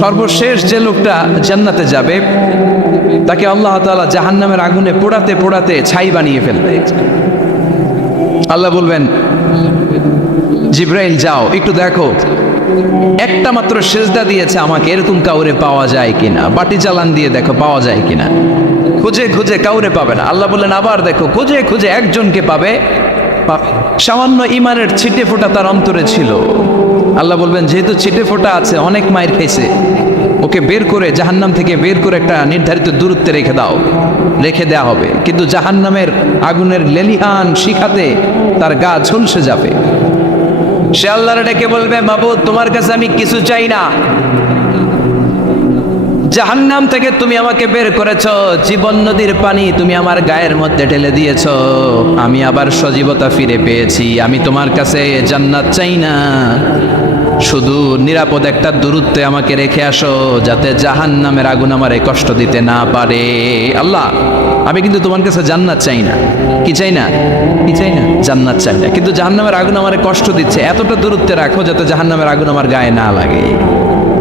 সর্বশেষ যে লোকটা জান্নাতে যাবে তাকে আল্লাহ তাআলা জাহান্নামের আগুনে পোড়াতে পোড়াতে ছাই বানিয়ে ফেলবে। আল্লাহ বলবেন, জিব্রাইল যাও একটু দেখো, একটা মাত্র সেজদা দিয়েছে আমাকে, এরকম কাউরে পাওয়া যায় কিনা, বাটি চালান দিয়ে দেখো পাওয়া যায় কিনা। খুঁজে খুঁজে কাউরে পাবে না। আল্লাহ বললেন আবার দেখো, খুঁজে খুঁজে একজনকে পাবে। সামান্য ইমানের ছিটে ফোঁটা তার অন্তরে ছিল। আল্লাহ বলবেন যেহেতু ছিটে ফোঁটা আছে, অনেক মায়ের খাইছে, ওকে বের করে জাহান্নাম থেকে বের করে একটা নির্ধারিত দূরত্বে রেখে দাও। রেখে দেওয়া হবে, কিন্তু জাহান্নামের আগুনের লেলিহান শিখাতে তার গা ঝলসে যাবে। সে আল্লাহর ডেকে বলবে, মাবুদ তোমার কাছে আমি কিছু চাই না, জাহান্নাম থেকে তুমি আমাকে বের করেছ, জীবন নদীর পানি তুমি আমার গায়ের মধ্যে ঢেলে দিয়েছ, আমি আবার সজীবতা ফিরে পেয়েছি। আমি তোমার কাছে জান্নাত চাই না, শুধু নিরাপদ একটা দূরত্বে আমাকে রেখে আসো, যাতে জাহান্নামের আগুন আমারে কষ্ট দিতে না পারে। আল্লাহ আমি কিন্তু তোমার কাছে জান্নাত চাই না। কি চাই না? কি চাই না? জান্নাত চাই না, কিন্তু জাহান্নামের আগুন আমারে কষ্ট দিচ্ছে, এতটা দূরত্বে রাখো যাতে জাহান্নামের আগুন আমার গায়ে না লাগে।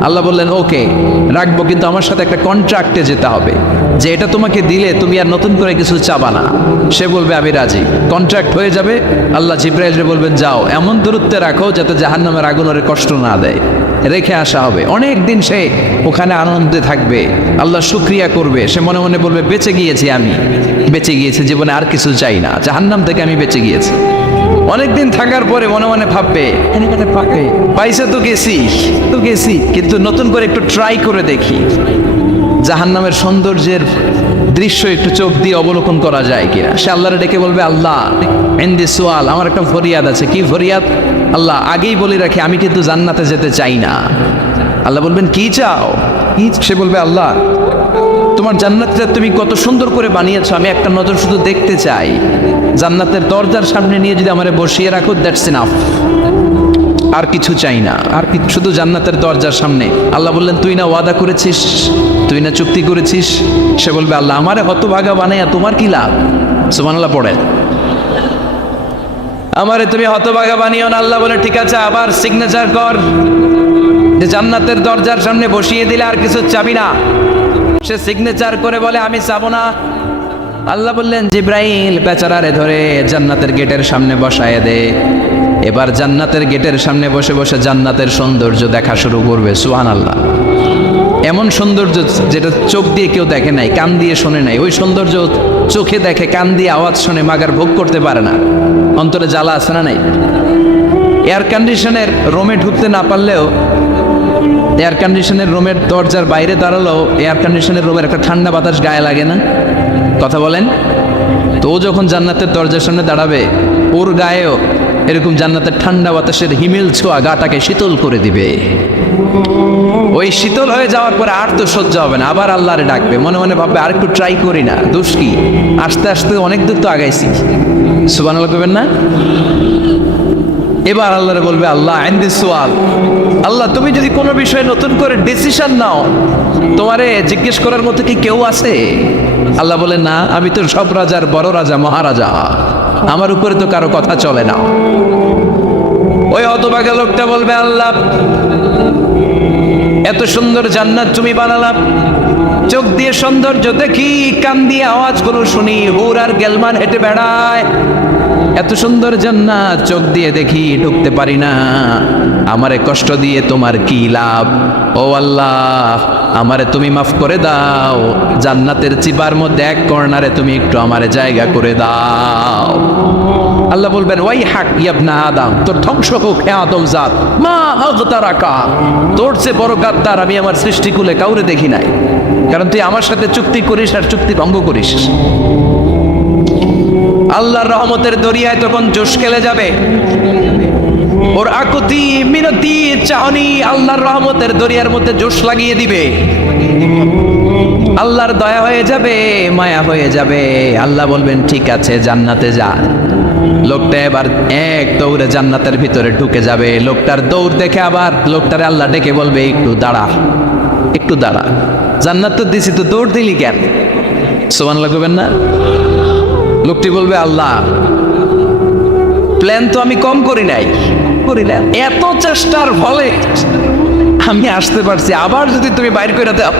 আল্লাহ বললেন ওকে রাখবো, কিন্তু আমার সাথে একটা কন্ট্রাক্টে যেতে হবে, যে এটা তোমাকে দিলে তুমি আর নতুন করে কিছু চাবা না। সে বলবে আমি রাজি, কন্ট্রাক্ট হয়ে যাবে। আল্লাহ জিব্রাইলকে বলবেন যাও এমন দূরত্বে রাখো যাতে জাহান্নামের আগুন ওরে কষ্ট না দেয়। রেখে আসা হবে, অনেক দিন সে ওখানে আনন্দে থাকবে, আল্লাহ শুকরিয়া করবে। সে মনে মনে বলবে বেঁচে গিয়েছি, আমি বেঁচে গিয়েছি, জীবনে আর কিছু চাই না, জাহান্নাম থেকে আমি বেঁচে গিয়েছি। অনেকদিন থাকার পরে মনে মনে ভাববে পাইছে তো গেছি, কিন্তু নতুন করে একটু ট্রাই করে দেখি, জাহান্নামের সৌন্দর্যের দৃশ্য একটু চোখ দিয়ে অবলোকন করা যায় কিনা। সে আল্লাহরে ডেকে বলবে, আল্লাহ ইনদি সুয়াল, আমার একটা ফরিয়াদ আছে। কি ফরিয়াদ? আল্লাহ আগেই বলে রাখি, আমি কিন্তু জান্নাতে যেতে চাই না। আল্লাহ বলবেন কি চাও? সে বলবে আল্লাহ তোমার জান্নাতটা তুমি কত সুন্দর করে বানিয়েছো, আমি একটা নজর শুধু দেখতে চাই। জান্নাতের দরজার সামনে নিয়ে যদি আমারে বসিয়ে রাখো, দ্যাটস ইনাফ, আর কিছু চাই না, আর শুধু জান্নাতের দরজার সামনে। আল্লাহ বললেন তুই না ওয়াদা করেছিস, তুই না চুক্তি করেছিস। সে বলবে আল্লাহ আমারে হতভাগা বানাইয়া তোমার কি লাভ? সুবহানাল্লাহ পড়ে, আমারে তুমি হতভাগা বানিও না। আল্লাহ বলে ঠিক আছে, আবার সিগনেচার কর যে জান্নাতের দরজার সামনে বসিয়ে দিলে আর কিছু চাবি না। সে সিগনেচার করে বলে আমি চাবো না। আল্লাহ বললেন জিব্রাইল বেচারারে ধরে জান্নাতের গেটের সামনে বসায় দে। এবার জান্নাতের গেটের সামনে বসে বসে জান্নাতের সৌন্দর্য দেখা শুরু করবে। সুবহানাল্লাহ, এমন সৌন্দর্য যেটা চোখ দিয়ে কেউ দেখে নাই, কান দিয়ে শোনে নাই। ওই সৌন্দর্য চোখে দেখে, কান দিয়ে আওয়াজ শোনে, মাগার ভোগ করতে পারে না। অন্তরে জ্বালা আছে না নাই? এয়ার কন্ডিশনের রুমে ঢুকতে না পারলেও, এয়ার কন্ডিশনের রুমের দরজার বাইরে দাঁড়ালেও এয়ার কন্ডিশনের রুমের একটা ঠান্ডা বাতাস গায়ে লাগে না? কথা বলেন তো। ও যখন জান্নাতের দরজার সামনে দাঁড়াবে, ওর গায়েও এরকম জান্নাতের ঠান্ডা বাতাসের হিমেল ছোঁয়া গাটাকে শীতল করে দিবে। ওই শীতল হয়ে যাওয়ার পরে আর তো সহ্য হবে না, আবার আল্লাহরে ডাকবে। মনে মনে ভাববে আর একটু ট্রাই করি না, দোষ কি, আস্তে আস্তে অনেক দূর তো আগাইছি। সুবহানাল্লাহ করবেন না? এবার আল্লাহরে বলবে আল্লাহ ইনদি সুয়াল, আল্লাহ তুমি যদি কোনো বিষয়ে নতুন করে ডিসিশন নাও, তোমারে জিজ্ঞেস করার মতো কি কেউ আছে? আল্লাহ বলে না, আমি তো সব রাজার বড় রাজা, মহারাজা, আমার উপরে তো কারো কথা চলে না। ওই হতভাগা লোকটা বলবে আল্লাহ এত সুন্দর জান্নাত তুমি বানালাম, চোখ দিয়ে সৌন্দর্য দেখি, কান দিয়ে আওয়াজগুলো শুনি, হুর আর গেলমান হেঁটে বেড়ায়, এত সুন্দর জান্নাত চোখ দিয়ে দেখি, ঢুকতে পারি না, আমারে কষ্ট দিয়ে তোমার কি লাভ? ও আল্লাহ আমারে তুমি মাফ করে দাও, জান্নাতের চিবার মধ্যে এক কর্নারে তুমি একটু আমারে জায়গা করে দাও। আল্লাহ বলবেন ওয়াই হাক ইবনা আদম, তোর ধ্বংস হোক হে আদম জাত, মা আগতারাকা, তোর চেয়ে বড় গাদ্দার আমি আমার সৃষ্টিকুলে কাউরে দেখি নাই, কারণ তুই আমার সাথে চুক্তি করিস আর চুক্তি ভঙ্গ করিস। আল্লাহর রহমতের দরিয়ায় তখন জোশ খেলে যাবে, ওর আকুতি মিনতি চাহনি আল্লাহর রহমতের দরিয়ার মধ্যে জোশ লাগিয়ে দিবে। আল্লাহর দয়া হয়ে যাবে, মায়া হয়ে যাবে। আল্লাহ বলবেন ঠিক আছে জান্নাতে যা। লোকটা এবার এক দৌড়ে জান্নাতের ভিতরে ঢুকে যাবে। লোকটার দৌড় দেখে আবার লোকটারে আল্লাহ ডেকে বলবে একটু দাঁড়া, একটু দাঁড়া, জান্নাত তো দিছি, তো দৌড় দিলি কেন? সুবহানাল্লাহ করবেন না? লোকটি বলবে আল্লাহ প্ল্যান তো আমি কম করি নাই, এত চেষ্টার ফলে আমি আসতে পারছি, আবার যদি তুমি বাইর করে দাও,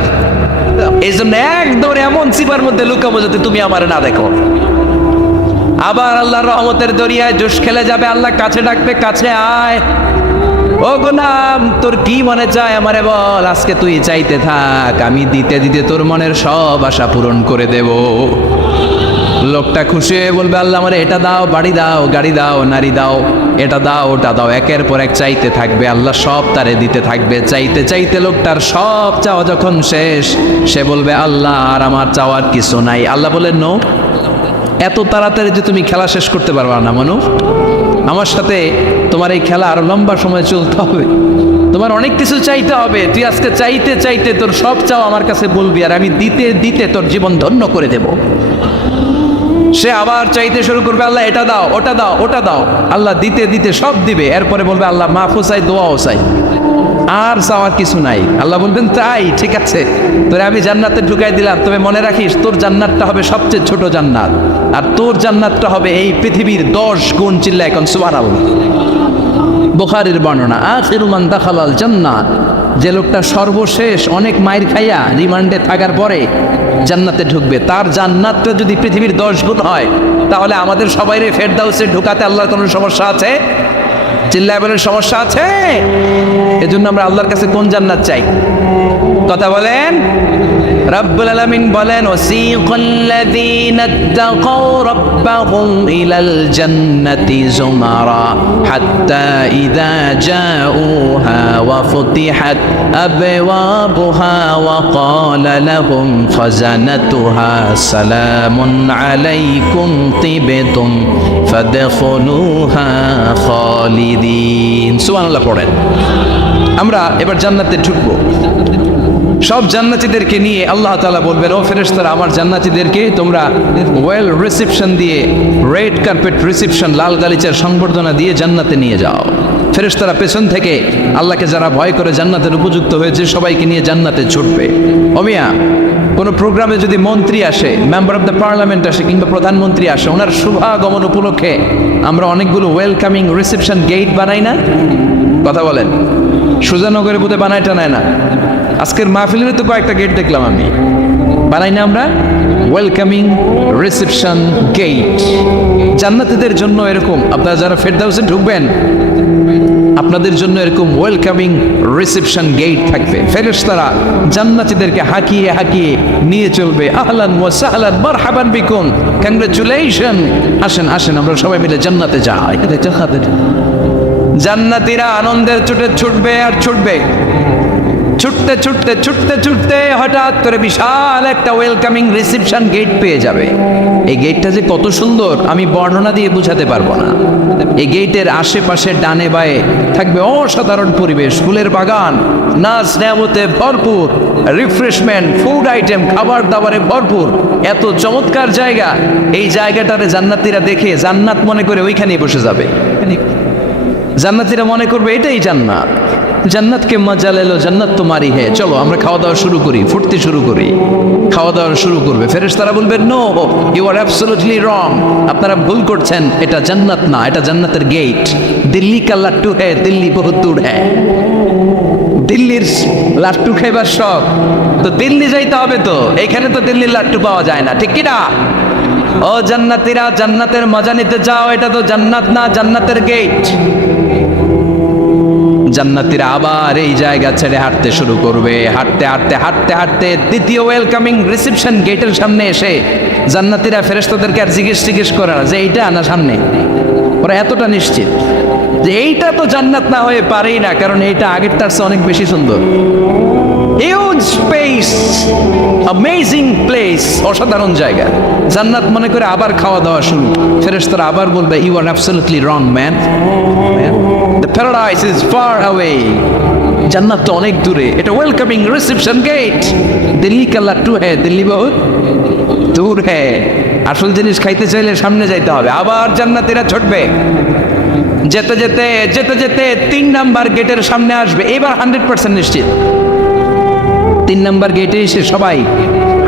এই জন্য একদম এমন চিপার মধ্যে লুকাবো যাতে তুমি আমার না দেখো। আবার আল্লাহর রহমতের দরিয়ায় জোশ খেলে যাবে, আল্লাহ কাছে ডাকবে, কাছে আয়, ও গোলাম তোর কি মনে চায় আমারে বল, আজকে তুই চাইতে থাক, আমি দিতে দিতে তোর মনের সব আশা পূরণ করে দেব। লোকটা খুশি হয়ে বলবে, আল্লাহ আমারে এটা দাও, বাড়ি দাও, গাড়ি দাও, নারী দাও, এটা দাও, ওটা দাও, একের পর এক চাইতে থাকবে, আল্লাহ সব তারে দিতে থাকবে। চাইতে চাইতে লোকটার সব চাওয়া যখন শেষ, সে বলবে আল্লাহ আর আমার চাওয়ার কিছু নাই। আল্লাহ বলেন নো, এত তাড়াতাড়ি যে তুমি খেলা শেষ করতে পারবা না মানু, আমার সাথে তোমার এই খেলা আরো লম্বা সময় চলতে হবে, তোমার অনেক কিছু চাইতে হবে। তুই আজকে চাইতে চাইতে তোর সব চাও আমার কাছে বলবি, আর আমি দিতে দিতে তোর জীবন ধন্য করে দেব। সে আবার চাইতে শুরু করবে, আল্লাহ এটা দাও, ওটা দাও, ওটা দাও, আল্লাহ দিতে দিতে সব দিবে। এরপরে বলবে আল্লাহ মাফও চাই, দোয়াও চাই, আর চাওয়ার কিছু নাই। আল্লাহ বলবেন তাই ঠিক আছে, তোরে আমি জান্নাতে ঢুকাই দিলাম, তবে মনে রাখিস তোর জান্নাতটা হবে সবচেয়ে ছোট জান্নাত, আর তোর জান্নাতটা হবে এই পৃথিবীর 10 গুণ। চিল্লা এখন সুবহানাল্লাহ। বুখারীর বর্ণনা, আখিরু মান দাখালাল জান্নাত, যে লোকটা সর্বশেষ অনেক মাইর খাইয়া রিমান্ডে থাকার পরে জান্নাতে ঢুকবে, তার জান্নাতটা যদি পৃথিবীর 10 গুণ হয়, তাহলে আমাদের সবাইরে ফেরদাউসে ঢুকাতে আল্লাহর কোনো সমস্যা আছে? চিল্লায় বলেন সমস্যা আছে? এজন্য আমরা আল্লাহর কাছে কোন জান্নাত চাই? কথা বলেন। রব্বুল আলামিন বলেন, ওয়াসিকাল্লাযীনা ইত্তাকাউ রাব্বাহুম ইলাল জান্নাতি যুমারা হাত্তা ইযা জাউহা ওয়া ফুতিহাত আবওয়াবুহা ওয়া ক্বালা লাহুম খাজানাতুহা সালামুন আলাইকুম তিবতুম ফাদখুলুহা খালিদিন। সুবহানাল্লাহ পড়েন। আমরা এবার জান্নাতে ঢুকবো। সব জান্নাতীদেরকে নিয়ে আল্লাহ তাআলা বলবেন, ও ফেরেশতারা, আমার জান্নাতীদেরকে তোমরা ওয়েল রিসেপশন দিয়ে, রেড কার্পেট রিসেপশন, লাল গালিচার সংবর্ধনা দিয়ে জান্নাতে নিয়ে যাও। ফেরেশতারা পেছন থেকে আল্লাহকে যারা ভয় করে জান্নাতের উপযুক্ত হয়েছে সবাইকে নিয়ে জান্নাতে ছুটবে। ও মিয়া, কোনো প্রোগ্রামে যদি মন্ত্রী আসে, মেম্বার অফ দ্য পার্লামেন্ট আসে, কিংবা প্রধানমন্ত্রী আসে, ওনার শুভাগমন উপলক্ষে আমরা অনেকগুলো ওয়েলকামিং রিসেপশন গেট বানাই না? কথা বলেন। সুজানগরে বোধহয় বানায় টানায় না, আজকের মাহফিলের তো কয়েকটা গেট দেখলাম আমি, বানাই না আমরা ওয়েলকামিং রিসেপশন গেট। জান্নাতীদের জন্য এরকম, আপনারা যারা ফেরদাউসে ঢুকবেন আপনাদের জন্য এরকম ওয়েলকামিং রিসেপশন গেট থাকবে। ফেরেশতারা জান্নাতীদেরকে হাঁকিয়ে হাঁকিয়ে নিয়ে চলবে, আহলান ওয়া সাহলান মারহাবান বিকুম, কংগ্রাচুলেশন, আসেন আসেন আমরা সবাই মিলে জান্নাতে যাই। জান্নাতীরা আনন্দের চোটে ছুটবে আর ছুটবে, ছুটতে ছুটতে ছুটতে ছুটতে হঠাৎ করে বিশাল একটা ওয়েলকামিং রিসেপশন গেট পেয়ে যাবে। এই গেটটা যে কত সুন্দর আমি বর্ণনা দিয়ে বোঝাতে পারবো না। এই গেটের আশেপাশে ডানে বায়ে থাকবে অসাধারণ পরিবেশ, ফুলের বাগান, নাচ নেয়ামতে ভরপুর, রিফ্রেশমেন্ট, ফুড আইটেম, খাবার দাবারে ভরপুর, এত চমৎকার জায়গা। এই জায়গাটারে জান্নাতীরা দেখে জান্নাত মনে করে ওইখানেই বসে যাবে। জান্নাতীরা মনে করবে এটাই জান্নাত, জান্নাতকে মজা লেলো, জান্নাত তোমারই হে, চলো আমরা খাওয়া দাওয়া শুরু করি, ফুটতে শুরু করি। খাওয়া দাওয়া শুরু করবে। ফেরেশতারা বলবে, no, you are absolutely wrong, আপনারা ভুল করছেন, এটা জান্নাত না, এটা জান্নাতের গেট। দিল্লি কা লাট্টু হে, দিল্লি বহুত দূর হ্যাঁ। দিল্লির লাট্টু খাইবার শখ তো দিল্লি যাইতে হবে, তো এখানে তো দিল্লির লাট্টু পাওয়া যায় না, ঠিক কি না? ও জান্নাতীরা, জান্নাতের মজা নিতে চাও, এটা তো জান্নাত না, জান্নাতের গেট। জান্নাতীরা আবার এই জায়গা ছেড়ে হাঁটতে শুরু করবে। হাঁটতে হাঁটতে হাঁটতে হাঁটতে দ্বিতীয় ওয়েলকামিং রিসেপশন গেটের সামনে এসে জান্নাতীরা ফেরেশতাদেরকে আর জিজ্ঞেস করে না যে এইটা না সামনে, ওরা এতটা নিশ্চিত যে এইটা তো জান্নাত না হয়ে পারেই না, কারণ এইটা আগের তার চেয়ে অনেক বেশি সুন্দর। হিউজ স্পেস, অ্যামেজিং প্লেস, অসাধারণ জায়গা। জান্নাত মনে করে আবার খাওয়া দাওয়া শুরু। ফেরেশতারা আবার বলবে, you are absolutely wrong man, the paradise is far away, জান্নাত তো অনেক দূরে, এটা ওয়েলকামিং রিসেপশন গেট। দিল্লি কা লাট্টু হ্যাঁ, দিল্লি বহুত দূর হ্যাঁ। আসল জিনিস খাইতে চাইলে সামনে যাইতে হবে। আবার জান্নাতীরা ছুটবে, যেতে যেতে যেতে যেতে 3 নাম্বার গেটের সামনে আসবে। এবার 100% নিশ্চিত, 3 নাম্বার গেটে এসে সবাই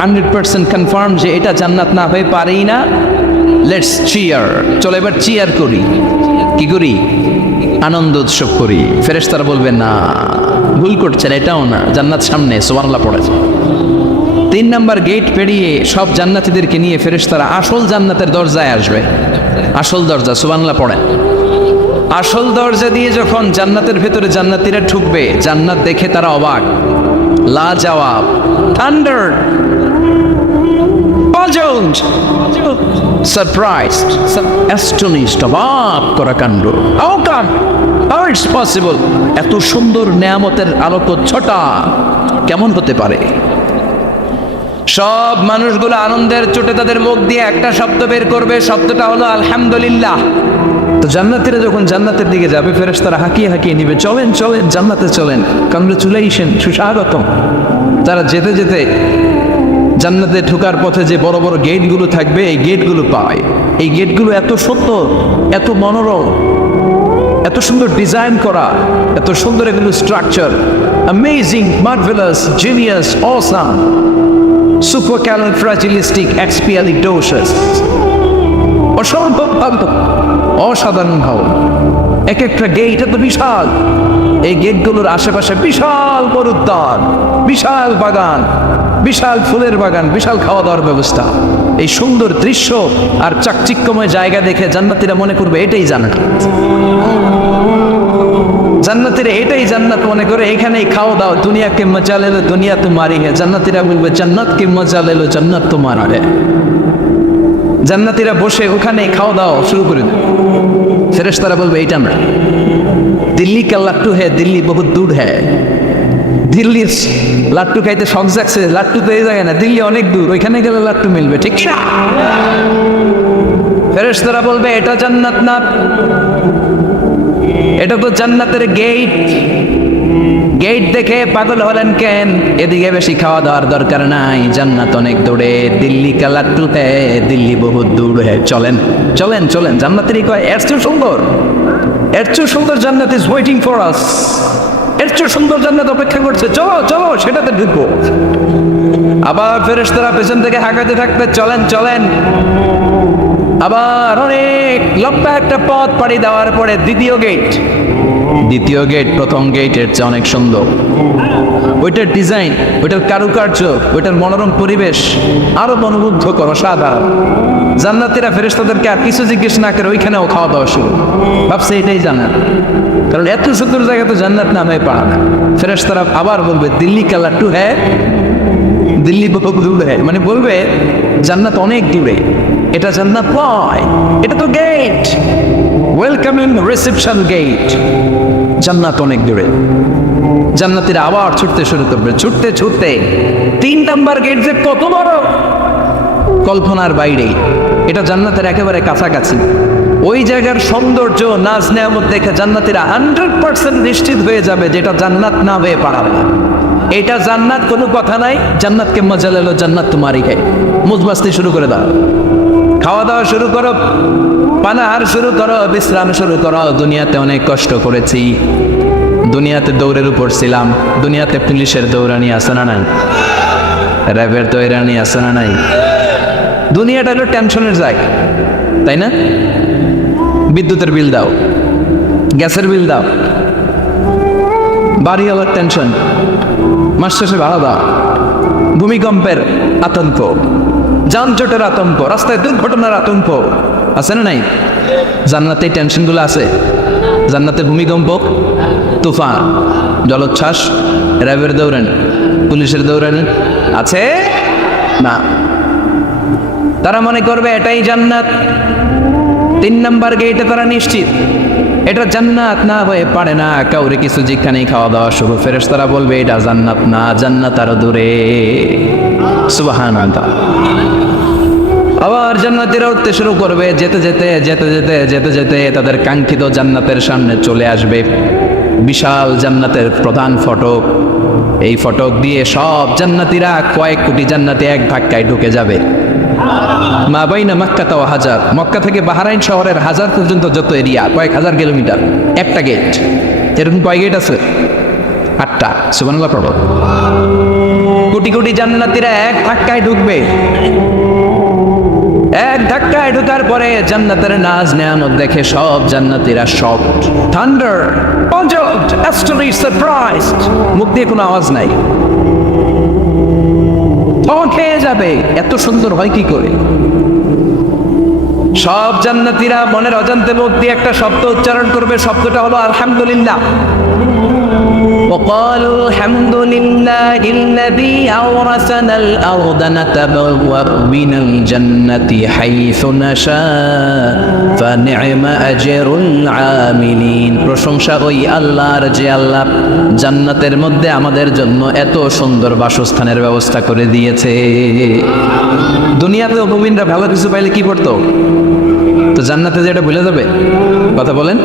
100% কনফার্ম যে এটা জান্নাত না হয়ে পারেই না। লেটস চিয়ার, চলো এবার চিয়ার করি। কি করি? আনন্দ উৎসব করি। ফেরেশতারা বলবে, না, ভুল করছেন, এটাও না, জান্নাত সামনে, সুবহানাল্লাহ পড়েছে। 3 নাম্বার গেট পেরিয়ে সব জান্নাতীদেরকে নিয়ে ফেরেশতারা আসল জান্নাতের দরজায় আসবে। আসল দরজা, সুবহানাল্লাহ পড়েন। আসল দরজা দিয়ে যখন জান্নাতের ভেতরে জান্নাতীরা ঢুকবে, জান্নাত দেখে তারা অবাক, লাজবাব, থান্ডার, puzzled, surprised, astonished, অবাক করা কাণ্ড। How come? How it's possible? এত সুন্দর নেয়ামতের আলোকচ্ছটা কেমন হতে পারে? সব মানুষগুলো আনন্দের চোটে তাদের মুখ দিয়ে একটা শব্দ বের করবে, শব্দটা হলো আলহামদুলিল্লাহ। তো জান্নাতীরা যখন জান্নাতের দিকে যাবে, ফেরেশতারা হাঁকিয়ে হাঁকিয়ে নিবে, চলেন চলেন জান্নাতে চলেন, কংগ্রেচুলেশন, সুস্বাগতম। তারা যেতে যেতে জান্নাতে ঢোকার পথে যে বড় বড় গেটগুলো থাকবে, এই গেটগুলো পায়। এই গেটগুলো এত সুন্দর, এত মনোরম, এত সুন্দর ডিজাইন করা, এত সুন্দর এগুলো structure, amazing, marvellous, genius, awesome, supercalifragilisticexpialidocious, অসম্ভব ভালো, অসাধারণ ভালো। এক একটা গেট এত বিশাল, এই গেটগুলোর আশেপাশে বিশাল বড় উদ্যান, বিশাল বাগান, বিশাল ফুলের বাগান, বিশাল খাওয়া দাওয়ার ব্যবস্থা। এই সুন্দর দৃশ্য আর চাকচিক্যময় জায়গা দেখে জান্নাতীরা মনে করবে এটাই জান্নাত। জান্নাতীরা এটাই জান্নাত মনে করে, এখানেই খাও দাও, দুনিয়া কে মজা লে লো, দুনিয়া তোমারি হে। জান্নাতীরা বলবে জান্নাত কে মজা লে লো, জান্নাত তোমার হে। জান্নাতীরা বসে ওখানেই খাওয়া দাওয়া শুরু করে দেবে। ফেরেশতারা বলবে এইটা না, দিল্লি কা লাট্টু হে, দিল্লি বহুত দূর হে। দিল্লির লাট্টু খাইতে শখ জাগছে, লাট্টু তো এই জায়গায় না, দিল্লি অনেক দূর, ওইখানে গেলে লাট্টু মিলবে, ঠিক না? ফেরেশতারা বলবে এটা জান্নাত না, এটা তো জান্নাতের গেট। গেট দেখে পাগল হলেন কেন? এদিকে বেশি খাওয়া দাওয়ার দরকার নাই, জান্নাত অনেক দূরে, দিল্লি কা লাট্টু হে, দিল্লি বহুত দূর হে। চলেন চলেন চলেন, জান্নাতেরই কয় এর চেয়ে সুন্দর, এর চেয়ে সুন্দর জান্নাত ইজ ওয়েটিং ফর আস, এর চেয়ে সুন্দর জান্নাত অপেক্ষা করছে, চলো চলো সেটাতে ঢুকবো। আবার ফেরেশতারা পেছন থেকে হাঁকাতে থাকবে, চলেন চলেন। আবার অনেক লম্বা একটা পথ পাড়ি দেওয়ার পরে দ্বিতীয় গেট, দ্বিতীয় গেট প্রথম গেটের চেয়ে অনেক সুন্দর। ওইটার ডিজাইন, ওইটার কারুকার্য, ওইটার মনোরম পরিবেশ আরো মনোমুগ্ধকর, অসাধারণ। জান্নাতীরা ফেরেশতাদেরকে আর কিছু জিজ্ঞেস না করে ওইখানেও খাওয়া দাওয়া শুরু, ভাবছে এটাই জান্নাত, কারণ এত সুন্দর জায়গা তো জান্নাত নামে পারা না। ফেরেশতারা আবার বলবে দিল্লি কা লাট্টু হ্যাঁ, দিল্লি বহুত দূর হ্যাঁ, মানে বলবে জান্নাত অনেক দূরে, এটা জান্নাত নয়, এটা তো গেট, ওয়েলকামিং রিসেপশন গেট, জান্নাত অনেক দূরে। জান্নাতীরা আবার ছুটতে শুরু করবে, ছুটতে ছুটতে 3 নাম্বার গেট যে কত বড়, কল্পনার বাইরে। এটা জান্নাতের একেবারে কাছাকাছি। ওই জায়গার সৌন্দর্য, নাজ নেয়ামত দেখে জান্নাতীরা 100% নিশ্চিত হয়ে যাবে যেটা জান্নাত না হয়ে পারাবে না। এটা জান্নাত, কোনো কথা নাই। জান্নাতকে মজা লেলো, জান্নাত তোমারই হে। মুজবাস্তি শুরু করে দাও, খাওয়া দাওয়া শুরু করো, পানাহার শুরু করো, বিশ্রাম শুরু করো। দুনিয়াতে অনেক কষ্ট করেছি, দুনিয়াতে দৌড়ের উপর ছিলাম, দুনিয়াতে পুলিশের দৌড়ানি আছে না নাই, র্যাবের দৌড়ানি আছে না নাই। দুনিয়াটা হলো টেনশনের জায়গা, তাই না? বিদ্যুতের বিল দাও, গ্যাসের বিল দাও, বাড়িওয়ালার টেনশন, মাস শেষে ভাড়া দাও, ভূমিকম্পের আতঙ্ক, যানজটের আতঙ্ক, রাস্তায় দুর্ঘটনার আতঙ্ক আছে না নাই? জান্নাতে এই টেনশনগুলো আছে। জান্নাতে ভূমিকম্প, তুফান, জলোচ্ছ্বাস, র্যাবের দৌড়ানি, পুলিশের দৌড়ানি আছে না। তারা মনে করবে এটাই জান্নাত। 3 নাম্বার গেটে তারা নিশ্চিত এটা জান্নাত না হয়ে পারে না। কাউরে কিছু যেখানেই খাওয়া দাওয়া শুরু, ফেরেশতারা বলবে এটা জান্নাত না, জান্নাত আরো দূরে। সুবহানাল্লাহ। আবার জান্নাতীরা উঠতে শুরু করবে, যেতে যেতে যেতে যেতে যেতে যেতে তাদের কাঙ্ক্ষিত জান্নাতের সামনে চলে আসবে। বিশাল জান্নাতের প্রধান ফটক, এই ফটক দিয়ে সব জান্নাতীরা, কয়েক কোটি জান্নাতি এক ধাক্কায় ঢুকে যাবে। মা বাইনা মক্কা তাও হাজার, মক্কা থেকে বাহরাইন শহরের হাজার পর্যন্ত যত এরিয়া, কয়েক হাজার কিলোমিটার, একটা গেট। এরকম কয় গেট আছে? 8টা। সুবহানাল্লাহ পড়ো। কোটি কোটি জান্নাতীরা এক ধাক্কায় ঢুকবে, এক ধাক্কায় ঢোকার পরে জান্নাতের নাজ নেয়ামত দেখে সব জান্নাতীরা shocked, thunder, puzzled, astonished, surprised, মুখ দিয়ে কোনো আওয়াজ নাই, খেয়ে যাবে, এত সুন্দর হয় কি করে? সব জান্নাতীরা মনের অজান্তে মুখ দিয়ে একটা শব্দ উচ্চারণ করবে, শব্দটা হলো আলহামদুলিল্লাহ। وقالوا الحمد لله الذي أورثنا الأرض نتبوأ من الجنة حيث نشاء فنعم أجر العاملين। প্রশংসা ওই আল্লাহর যে আল্লাহ জান্নাতের মধ্যে আমাদের জন্য এত সুন্দর বাসস্থানের ব্যবস্থা করে দিয়েছে। দুনিয়াতে মুমিনরা ভালো কিছু পাইলে কি করতো? তো জান্নাতে যে এটা ভুলে যাবে? কথা বলেন।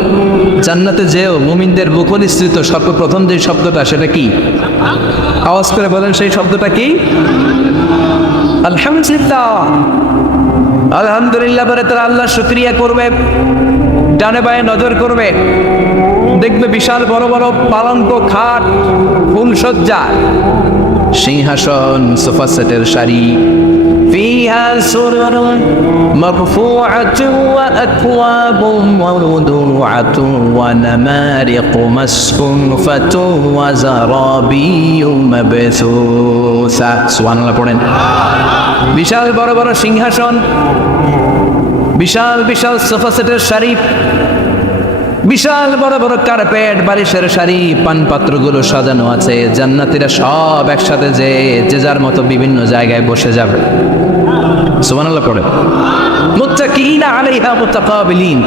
জান্নাতে যেও মুমিনদের মুখনিসৃত সর্বপ্রথম যে শব্দটা সেটা কি? আওয়াজ করে বলেন, সেই শব্দটা কি? আলহামদুলিল্লাহ। আলহামদুলিল্লাহ বলে তারা আল্লাহ শুকরিয়া করবে, ডানে বায়ে নজর করবে, দেখবে বিশাল বড় বড় পালঙ্ক, খাট, ফুলসজ্জা, সিংহাসন, সোফা সেটের শাড়ি, فيها سرر مرفوعة وأكواب موضوعة ونمارق مصفوفة وزرابي مبثوثة سبحان الله পড়েন। বিশাল বড় বড় সিংহাসন, বিশাল বিশাল সোফা সেটের শাড়ি, বিশাল বড় বড় কার্পেট, বালিশের শাড়ি, পানপাত্রগুলো সাজানো আছে। জান্নাতীরা সব একসাথে যে যার মতো বিভিন্ন জায়গায় বসে যাবে। সুবহানাল্লাহ পড়ে। মুত্তাকিনা আলাইহা মুতাকাবিলিন,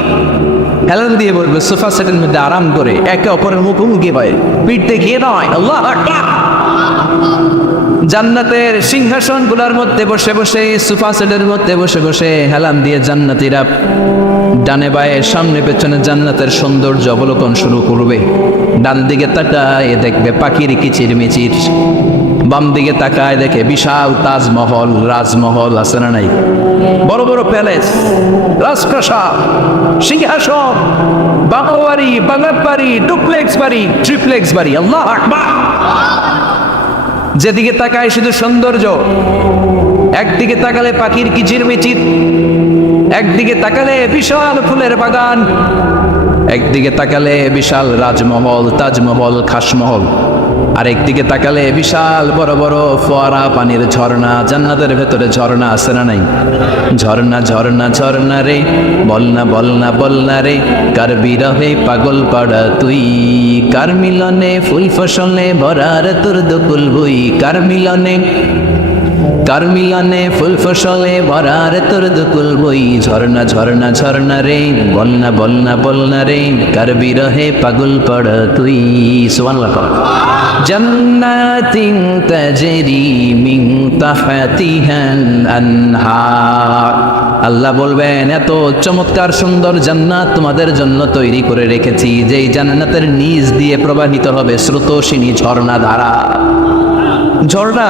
হেলান দিয়ে বলবে সোফা সেটের মধ্যে আরাম করে, একে অপরের মুখোমুখি হয়, পিঠ দেখিয়ে নয়। আল্লাহু আকবার। জান্নাতের সিংহাসনগুলোর মধ্যে বসে বসে, সোফা সেটের মধ্যে বসে বসে হেলান দিয়ে জান্নাতীরা ডানে বায়ে সামনে পেছনে জান্নাতের সৌন্দর্য অবলোকন শুরু করবে। ডান দিকে তাকায় দেখবে পাখির কিচির মিচির, বাম দিকে তাকায় দেখে বিশাল তাজমহল, রাজমহল আছে না নাই? বড় বড় প্যালেস, রাজপ্রাসাদ, সিংহাসন, বাংলাবাড়ি, বাংলার বাড়ি, ডুপ্লেক্স বাড়ি, ট্রিপ্লেক্স বাড়ি। আল্লাহু আকবার। যেদিকে তাকায় শুধু সৌন্দর্য। একদিকে তাকালে পাখির কিচির মিচির, একদিকে তাকালে বিশাল ফুলের বাগান, একদিকে তাকালে বিশাল রাজমহল, তাজমহল, খাসমহল, আর একদিকে তাকালে বিশাল বড় বড় ফোয়ারা, পানির ঝর্ণা। জান্নাতের ভেতরে ঝর্ণা আছে না নাই? ঝর্ণা ঝর্ণা ঝর্ণা রে, বলনা বলনা বলনা রে, কার বিরহে পাগল পাড়া তুই, কার মিলনে ফুল ফসলে ভরার তোর দুকুল ভুই, কার মিলনে, কার মিলনে ফুল ফসলে ভরার তোর দুকুল বই। ঝর্ণা ঝর্ণা ঝর্ণা রে, বলনা বলনা বলনা রে, কার বিরহে পাগল পড় তুই। সুবহানাল্লাহ। জান্নাতিন তাজরি মিন তাহতিহাল আনহার, আল্লাহ বলবেন এত চমৎকার সুন্দর জান্নাত তোমাদের জন্য তৈরি করে রেখেছি, যেই জান্নাতের নিচ দিয়ে প্রবাহিত হবে স্রোতস্বিনী ঝর্ণা ধারা। ঝর্ণা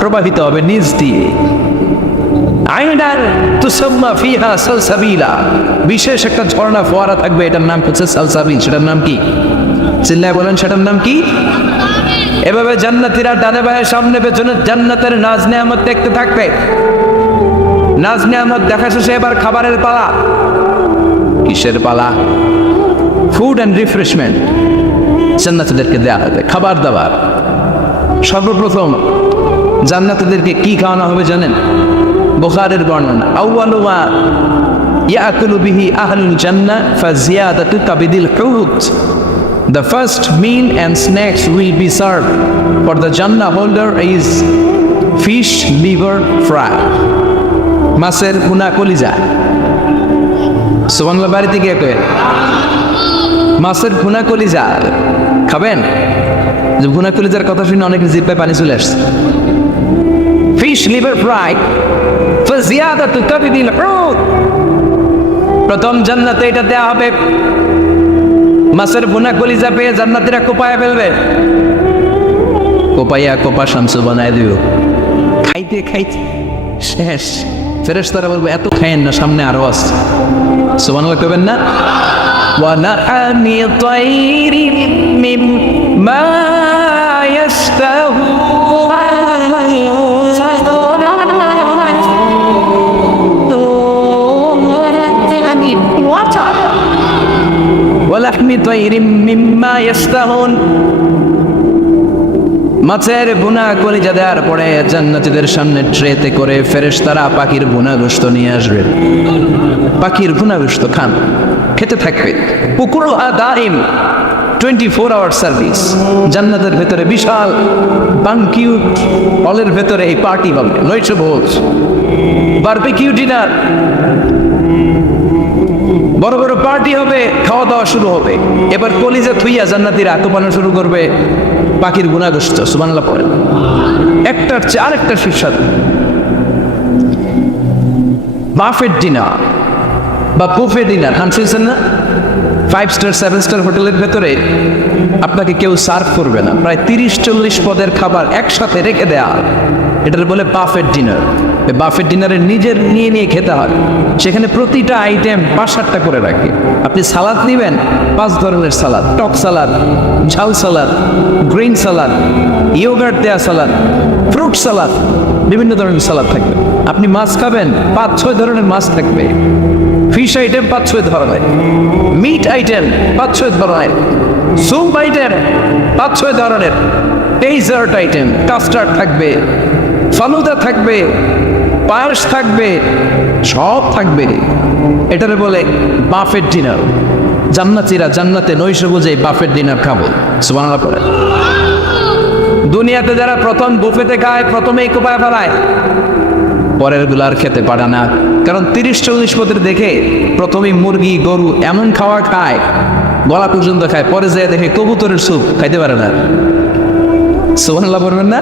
প্রবাহিত হবে নিচ দিয়ে। আইনার তুসাম্মা ফিহা সালসাবিলা, বিশেষ একটা ঝর্ণা ফোয়ারা থাকবে, এটার নাম হচ্ছে সালসাবিল। সেটার নাম কি? চিল্লায় বলেন, সেটার নাম কি? এভাবে জান্নাতীরা ডানে বায়ে সামনে পেছনে জান্নাতের নাজ নেয়ামত দেখতে থাকবে। নাজ নেয়ামত দেখা শেষে এবার খাবারের পালা। কিসের পালা? ফুড অ্যান্ড রিফ্রেশমেন্ট জান্নাতীদেরকে দেওয়া হবে, খাবার দাবার। সর্বপ্রথম জান্নাতীদেরকে কি খাওয়ানো হবে জানেন? বুখারীর বর্ণনা, আউয়ালু মা ইয়াকুলু বিহি আহলুল জান্নাহ ফাজিয়াদাতু কাবিদিল হুত, the first meal and snacks will be served for the Jannah holder is fish liver fry, মাছের ভুনা কলিজা। সুবহানাল্লাহ। বাড়িতে গিয়ে কয়ে মাছের ভুনা কলিজা খাবেন? যে ভুনা কলিজার কথা শুনে অনেক জিহ্বায় পানি চলে আসছে। ফিশ লিভার ফ্রাই ফাজিয়াদাতু কাবিদিল হুত, প্রথম জান্নাতে এটা দেয়া হবে। মাছের ভুনা কলিজা পেয়ে জান্নাতীরা কোপায় ফেলবে, কোপাইয়া কোপা শামসু বানায় দিব। খাইতে খাইতে শেষ। ফেরেশতারা বলবে এত খায়েন না, সামনে আরো আছে। সুবহানাল্লাহ কইবেন না? ওয়া নাহামি তাইরিন মিম্মা ইয়াশতাহু তাইরিম মিম্মা ইয়াশতাহুন। মাছের বুনা কলিজা দেওয়ার পরে জান্নাতীদের সামনে ট্রেতে করে ফেরেশতারা পাখির বুনা গোশত নিয়ে আসবে। পাখির বুনা গোশত খান, খেতে থাকবে। উকুলুহা দাইম, 24 আওয়ার সার্ভিস। জান্নাতের ভেতরে বিশাল বানকিউট হলের ভেতরে এই পার্টি হবে, নৈশ ভোজ, বারবিকিউ ডিনার, বড় বড় পার্টি হবে, খাওয়া দাওয়া শুরু হবে। এবার কলিজা থুইয়া জান্নাতীরা আত্মপান শুরু করবে পাখির গুনাহ গোশত। সুবহানাল্লাহ পড়েন। একটার চেয়ে আরেকটা সুস্বাদু। বাফেট ডিনার বা বুফে ডিনার নাম শুনছেন না? 5 স্টার 7 স্টার হোটেলের ভেতরে আপনাকে কেউ সার্ভ করবে না, প্রায় 30-40 পদের খাবার একসাথে রেখে দেয়া, এটার বলে বাফেট ডিনার। বাফেট ডিনারে নিজের নিয়ে নিয়ে খেতে হয়। সেখানে প্রতিটা আইটেম 5-7টা করে রাখে। আপনি সালাদ নেবেন, 5 ধরনের সালাদ, টক সালাদ, ঝাল সালাদ, গ্রিন সালাদ, ইয়োগার্ট দেয়া সালাদ, ফ্রুট সালাদ, বিভিন্ন ধরনের সালাদ থাকবে। আপনি মাছ খাবেন, 5-6 ধরনের মাছ থাকবে। ফিশ আইটেম 5-6 ধরনের, মিট আইটেম 5-6 ধরনের, স্যুপ আইটেম 5-6 ধরনের, ডেজার্ট আইটেম, কাস্টার্ড থাকবে, ফালুদা থাকবে, পায়েস থাকবে, সব থাকবে। এটারে বলে বাফেট ডিনার। জান্নাতীরা জান্নাতে নৈশ বুঝে বাফেট ডিনার খাবো। সুবহানাল্লাহ পড়ে। দুনিয়াতে যারা প্রথম বুফেতে খায়, প্রথমেই কোপায় ফেলায়, পরের গুলো আর খেতে পারে না। কারণ 30-40 পদের দেখে প্রথমেই মুরগি গরু এমন খাওয়া খায়, গলা পর্যন্ত খায়, পরে যায় দেখে কবুতরের স্যুপ খাইতে পারে না। সুবহানাল্লাহ পড়বেন না?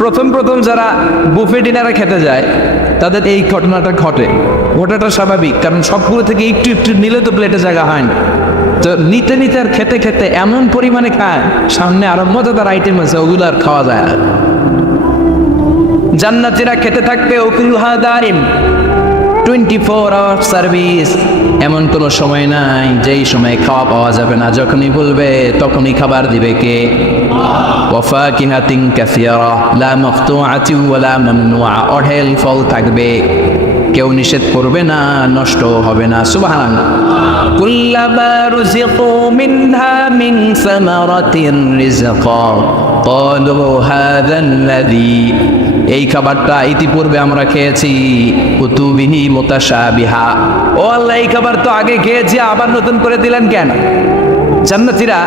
প্রথম যারা বুফে ডিনারে খেতে যায় তাদের এই ঘটনাটা ঘটে। ঘটাটা স্বাভাবিক, কারণ সবগুলো থেকে একটু একটু নিলে তো প্লেটে জায়গা হয় না। তো নিতে নিতে আর খেতে খেতে এমন পরিমাণে খায়, সামনে আরো মজাদার আইটেম আছে, ওগুলো আর খাওয়া যায় না। জান্নাতীরা খেতে থাকবে উকুলুহা দাইম, 24 আওয়ার সার্ভিস। এমন কোনো সময় নাই যেই সময় খাওয়া পাওয়া যাবে না। যখনই বলবে তখনই খাবার দিবে কে? ওয়াফাকিহাতিন কাসীরা লা মাকতুআতিন ওয়ালা মামনুআ। অঢেল ফল থাকবে, কেউ নিষেধ করবে না, নষ্ট হবে না। সুবহানাল্লাহ। কুল্লামা রুজিকু মিনহা মিন সামারাতির রিজকা ক্বালু হাযাল্লাযী। এই খাবারটা ইতিপূর্বে আমরা খেয়েছি, কুতুবিহি মুতাশাবিহা। ও আল্লাহ, এই খাবার তো আগে খেয়েছি, আবার নতুন করে দিলেন কেন? জান্নাতীরা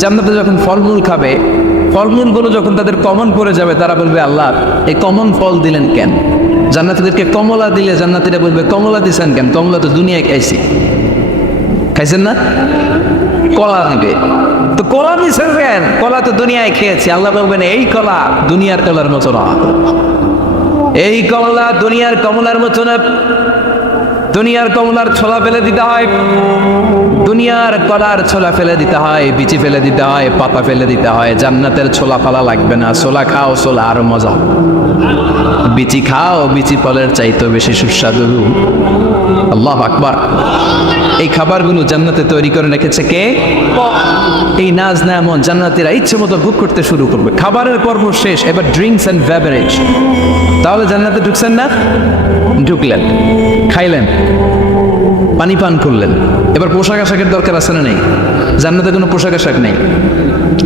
জান্নাতে যখন ফলমূল খাবে, ফলমূলগুলো যখন তাদের কমন পড়ে যাবে, তারা বলবে আল্লাহ এই কমন ফল দিলেন কেন? জান্নাতীদেরকে কমলা দিলে জান্নাতীরা বলবে কমলা দিছেন কেন? কমলা তো দুনিয়ায় খাইছি। খাইছেন না? কলা দিবে, তো কলা দিছেন কেন? কলা তো দুনিয়ায় খেয়েছি। আল্লাহ বলবেন এই কলা দুনিয়ার কলার মতো না, এই কমলা দুনিয়ার কমলার মতো না। দুনিয়ার কমলার ছোলা ফেলে দিতে হয়, দুনিয়ার কলার ছোলা ফেলে দিতে হয়, বিচি ফেলে দিতে হয়, পাতা ফেলে দিতে হয়। জান্নাতের ছোলা ফালা লাগবে না। ছোলা খাও, ছোলা আরো মজা। বিচি খাও, বিচি ফলের চাইতে বেশি সুস্বাদু। আল্লাহু আকবার। এই খাবারগুলো জান্নাতে তৈরি করে রেখেছে কে? এই নাজ নেয়ামত জান্নাতীরা ইচ্ছে মতো ভোগ করতে শুরু করবে। খাবারের পর্ব শেষ, এবার ড্রিঙ্কস এন্ড বেভারেজ। তাহলে জান্নাতে ঢুকছেন না? ঢুকলেন, খাইলেন, পানি পান করলেন। এবার পোশাক আশাকের দরকার আছে না নেই? জান্নাতে কোনো পোশাক আশাক নেই।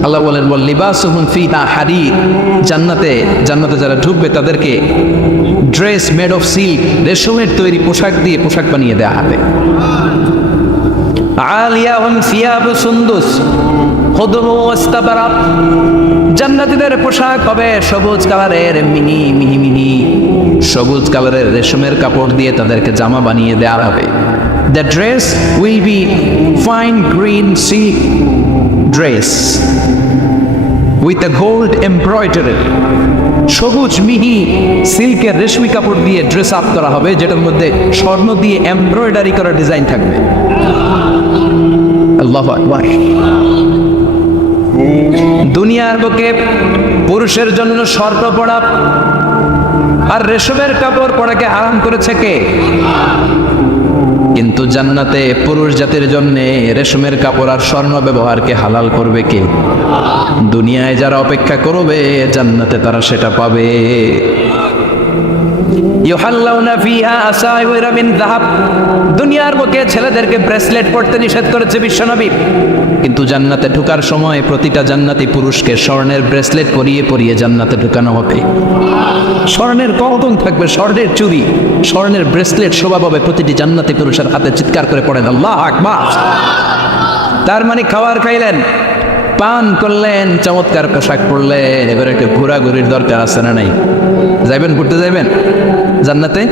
আল্লাহ বলেন ওয়াল লিবাসুহুম ফিহা হারির। জান্নাতে যারা ঢুকবে তাদেরকে ড্রেস মেড অফ সিল্ক, রেশমের তৈরি পোশাক দিয়ে পোশাক বানিয়ে দেওয়া হবে। আলিয়াহুম সিয়াবু সুন্দুস খুদরু ওয়াস্তাবরাক। জান্নাতীদের পোশাক হবে সবুজ কালারের, মিহি মিহি সবুজ কালারের রেশমের কাপড় দিয়ে তাদেরকে জামা বানিয়ে দেওয়া হবে। The dress will be fine green silk dress with a gold embroidery. সবুজ মিহি সিল্কের রেশমি কাপড় দিয়ে ড্রেস আপ করা হবে, যেটার মধ্যে স্বর্ণ দিয়ে এমব্রয়ডারি করা ডিজাইন থাকবে। আল্লাহু আকবার। দুনিয়ার বুকে পুরুষের জন্য স্বর্ণ পরা আর রেশমের কাপড় পরাকে হারাম করেছে কে? কিন্তু জান্নাতে পুরুষ জাতির জন্য রেশমের কাপড় আর স্বর্ণ ব্যবহারকে হালাল করবে কে? দুনিয়ায় যারা অপেক্ষা করবে, জান্নাতে তারা সেটা পাবে। ইউহাল্লাউনা ফিহা আসাইরা মিন যাহাব। দুনিয়ার বুকে ছেলেদেরকে ব্রেসলেট পরতে নিষেধ করেছে বিশ্বনবী, কিন্তু জান্নাতে ঢোকার সময় প্রতিটা জান্নাতি পুরুষকে স্বর্ণের ব্রেসলেট পরিয়ে পরিয়ে জান্নাতে ঢোকানো হবে। স্বর্ণের কদম থাকবে, স্বর্ণের চুড়ি, স্বর্ণের ব্রেসলেট শোভা পাবে প্রতিটি জান্নাতি পুরুষের হাতে। চিৎকার করে পড়েন আল্লাহু আকবার। তার মানে খাবার খাইলেন, পান করলেন, চমৎকার পোশাক পরলেন, এবার একটা ঘোরাঘুরির দরকার আছে না নাই? যাইবেন, ঘুরতে যাইবেন জান্নাতে?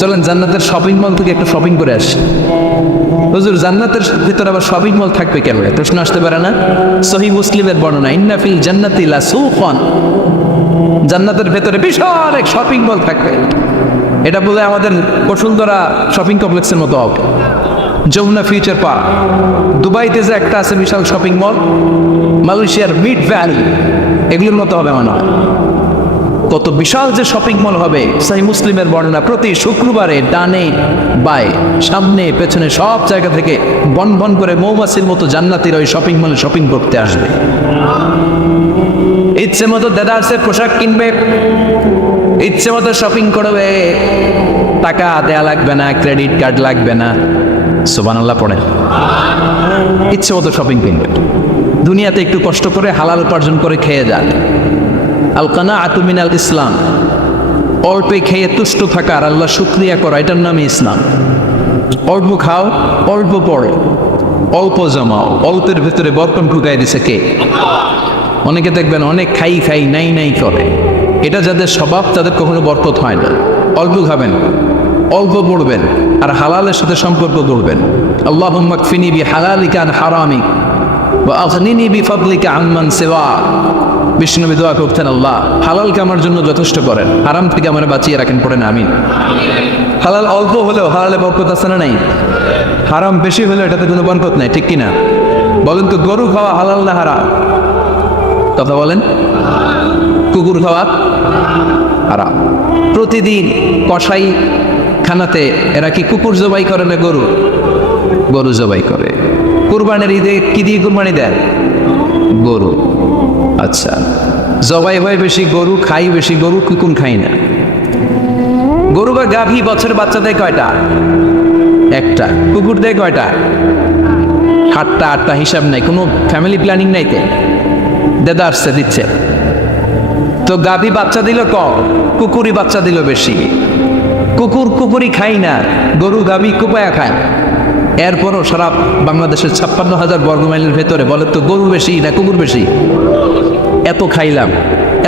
চলেন জান্নাতের শপিং মল থেকে একটু শপিং করে আসি। হুজুর জান্নাতের ভিতরে আবার শপিং মল থাকবে কেন? প্রশ্ন আসতে পারে না? সহিহ মুসলিমের বর্ণনা, ইন্না ফিল জান্নাতি লাসুকান, জান্নাতের ভেতরে বিশাল এক শপিং মল থাকবে। এটা বলে আমাদের বসুন্ধরা শপিং কমপ্লেক্সের মতো হবে, যমুনা ফিউচার পার্ক। দুবাইতে যে একটা আছে বিশাল শপিং মল, মালয়েশিয়ার মিড ভ্যালি, এগুলোর মতো হবে মনে হয়। কত বিশাল যে শপিং মল হবে। সহিহ মুসলিমের বর্ণনা, প্রতি শুক্রবারে ডানে বায়ে সামনে পেছনে সব জায়গা থেকে বন বন করে মৌমাছির মতো জান্নাতীরা ওই শপিং মলে শপিং করতে আসবে। ইচ্ছে মতো দেদারসের পোশাক কিনবে, ইচ্ছে মতো শপিং করবে, টাকা দেয়া লাগবে না, ক্রেডিট কার্ড লাগবে না। সুবহানাল্লাহ পড়ে। ইচ্ছে মতো শপিং কিনবে। দুনিয়াতে একটু কষ্ট করে হালাল উপার্জন করে খেয়ে যান। আল কানাআতু মিনাল ইসলাম, অল্পে খেয়ে তুষ্ট থাকা আর আল্লাহ শুকরিয়া করা, এটার নামে ইসলাম। অল্প খাও, অল্প পড়ো, অল্প জমাও, অল্পের ভেতরে বরকত ঢুকাই দিছে কে? অনেকে দেখবেন অনেক খাই খাই নাই নাই করে, এটা যাদের স্বভাব তাদের কখনো বরকত হয় না। অল্প খাবেন, অল্প পড়বেন, আর হালালের সাথে সম্পর্ক করবেন। আল্লাহুম্মা কফিনি বিহালালিকা আন হারামিক ওয়া আগনিনি বিফাদলিকা আম্মান সিওয়াক। বিষ্ণুনবী দোয়া করতেন, আল্লাহ হালালকে আমার জন্য যথেষ্ট করেন, হারাম থেকে আমার বাঁচিয়ে রাখেন। পড়েন আমিন। হালাল অল্প হলেও হালালে বরকত আছে না নাই? হারাম বেশি হলেও এটাতে কোনো বরকত নাই, ঠিক কিনা? বলেন তো, গরু খাওয়া হালাল না হারাম? কথা বলেন। কুকুর খাওয়া হারাম। প্রতিদিন কসাই খানাতে এরা কি কুকুর জবাই করে না গরু? গরু জবাই করে। কুরবানির ঈদে কি দিয়ে কুরবানি দেন? গরু। আচ্ছা, জবাই হয় বেশি গরু, খাই বেশি গরু, কুকুর খাই না। গরু বা গাভী বছর বাচ্চা দেয় কয়টা? একটা। কুকুর দেয় কয়টা? 7টা 8টা, হিসাব নাই, কোনো ফ্যামিলি প্ল্যানিং নাই। তে দেদা আসছে দিচ্ছে তো গাভী বাচ্চা দিল কম, কুকুরই বাচ্চা দিল বেশি। কুকুর কুকুরই খাই না, গরু গাভী কুপায়া খায়। এরপরও সারা বাংলাদেশের 56,000 বর্গমাইলের ভেতরে বলে তো গরু বেশি না কুকুর বেশি? এত খাইলাম,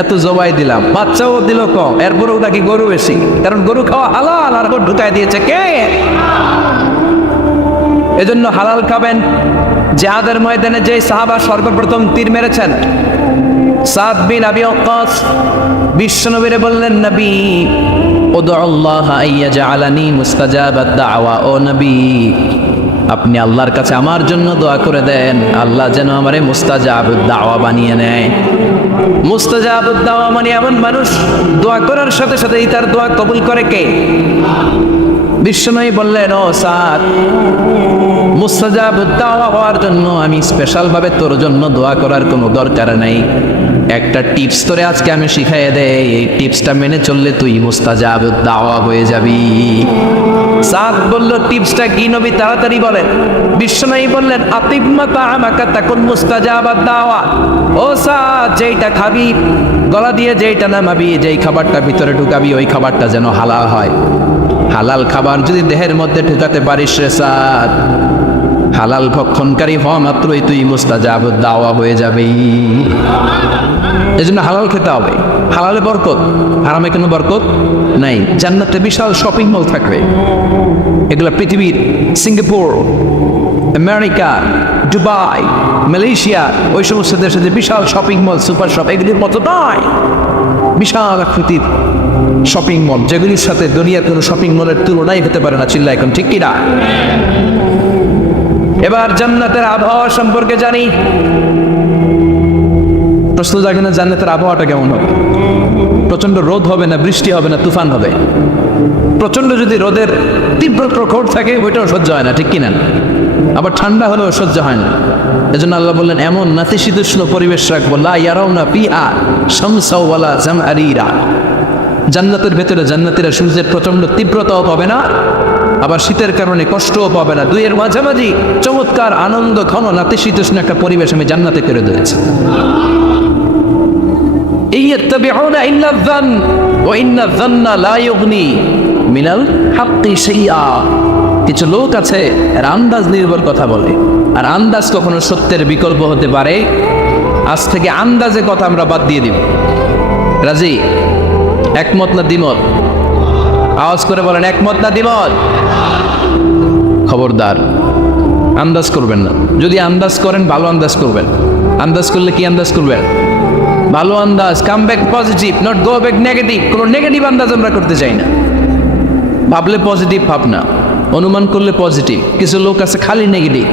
এত জবাই দিলাম, বাচ্চাও দিল কম, এরপরেও নাকি গরু বেশি। কারণ গরু খাওয়া হালাল, আর ঢুকাই দিয়েছে কে? এজন্য হালাল খাবেন। জিহাদের ময়দানে যে সাহাবা সর্বপ্রথম তীর মেরেছেন, সাদ বিন আবি ওয়াক্কাস, বিশ্বনবীরে বললেন, নবী উদউল্লাহ আইয়াজআলানি মুস্তাজাবাদ দাওয়া। ও নবী, আপনি আল্লাহর কাছে আমার জন্য দোয়া করে দেন, আল্লাহ যেন আমারে মুস্তাজাবুদ দাওয়া বানিয়ে নেয়। মুস্তাজাবুদ দাওয়া মানে এমন মানুষ দোয়া করার সাথে সাথেই তার দোয়া কবুল করে কে? বিশ্বনবী বললেন, ও সাদ, মুস্তাজাবুদ দাওয়া হওয়ার জন্য আমি স্পেশাল ভাবে তোর জন্য দোয়া করার কোনো দরকার নাই। একটা টিপস তোরে আজকে আমি শিখাইয়ে দেই, এই টিপসটা মেনে চললে তুই মুস্তাজাবুদ দাওয়া হয়ে যাবি। সাদ বলল, টিপসটা কি নবী? তাড়াতাড়ি বলেন। বিশ্বনবী বললেন, আতিম্মা তাআমাকা তাকুন মুস্তাজাবাদ দাওয়া। ও সাদ, যেইটা খাবি, গলা দিয়ে যেইটা নামাবি, যেই খাবারটা ভিতরে ঢুকাবি, ওই খাবারটা যেন হালাল হয়। হালাল খাবার যদি দেহের মধ্যে ঢুকাতে পারিস রে সাদ, হালাল ভক্ষণকারী হওয়া মাত্রই তুই মুস্তাজাবুদ দাওয়া হয়ে যাবি। এজন্য হালাল খেতে হবে। হালালে বরকত, হারামে কোনো বরকত নাই। জান্নাতে বিশাল শপিং মল থাকবে। এগুলো পৃথিবীর সিঙ্গাপুর, আমেরিকা, দুবাই, মালয়েশিয়া, ওই সমস্ত দেশে যে বিশাল শপিং মল, সুপার শপ, এগুলির মতো নয়। বিশাল আকৃতির শপিং মল, যেগুলির সাথে দুনিয়ার কোনো শপিং মলের তুলনাই হতে পারে না। চিল্লা এখন ঠিক কিনা? এবার জান্নাতের আবহাওয়া সম্পর্কে জানি। প্রশ্ন জাগে না, জান্নাতের আবহাওয়াটা কেমন হবে? প্রচন্ড রোদ হবে না বৃষ্টি হবে না তুফান হবে? প্রচন্ড যদি রোদের তীব্র প্রখর থাকে ওইটাও সহ্য হয় না, ঠিক কিনা? আবার ঠান্ডা হলেও সহ্য হয় না। এজন্য আল্লাহ বললেন, এমন নাতিশীতোষ্ণ পরিবেশ রাখবো, লা ইয়ারাউনা ফিহা শামসা ওয়ালা জামহারিরা। জান্নাতের ভেতরে জান্নাতীরা সূর্যের প্রচন্ড তীব্রতাও পাবে না, আবার শীতের কারণে কষ্টও পাবে না। দুইয়ের মাঝামাঝি চমৎকার আনন্দ ঘন নাতিশীতোষ্ণ একটা পরিবেশ আমি জান্নাতে করে দিয়েছি। ইয়াত্তাবিউনা ইল্লা যান ওয়া ইন্না যান্না লা ইউগনি মিনাল হাক্কি শাইআ। কিছু লোক আছে এরা আন্দাজ নির্ভর কথা বলে, আর আন্দাজ কখনো সত্যের বিকল্প হতে পারে। আজ থেকে আন্দাজে কথা আমরা বাদ দিয়ে দিব। রাজি? একমত না দ্বিমত? আওয়াজ করে বলেন, একমত না দ্বিমত? খবরদার আন্দাজ করবেন না। যদি আন্দাজ করেন ভালো আন্দাজ করবেন। আন্দাজ করলে কি আন্দাজ করবেন? ভালো আন্দাজ। Come back positive, not go back negative. কোনো নেগেটিভ আন্দাজ আমরা করতে চাই না। ভাবলে পজিটিভ ভাবনা, অনুমান করলে পজিটিভ। কিছু লোক আছে খালি নেগেটিভ।